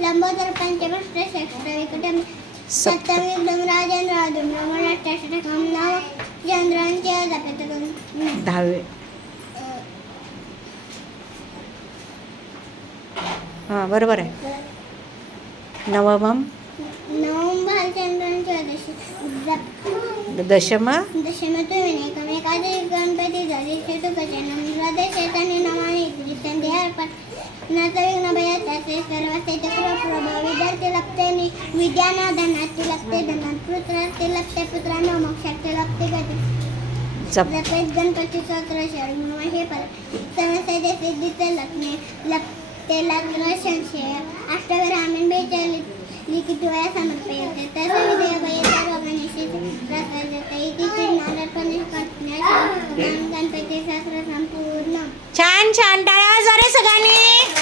लंबोदर पंचभ्रष्ट षष्ठ विकटम सप्त सप्तविघ्नं राजेंद्र चंद्रांचे दहावे. हां बरोबर आहे. नवमम नवम भालचंद्रांचे दशम? गणपती झाली चतुर्गजनम हृदय चैतन्य नमाने कीर्तन देहार्पण। नतविघ्न भयाचे सर्व चक्र प्रभाव विद्यार्थी लपते नि। विद्यानादनाती लपते धनात पुत्रार्थी लपते पुत्रांना मोक्षार्थी लपते गती। जप। जपेत गणपती स्तोत्र शरण हे पर समस्याचे सिद्धीचे लपणे लपते लग्न संशय। अष्टवर आमीन बेचाळीस लिखित वया समर्पयते। तसे छान छान. टाळ्या वाजवा रे सगळ्यांनी.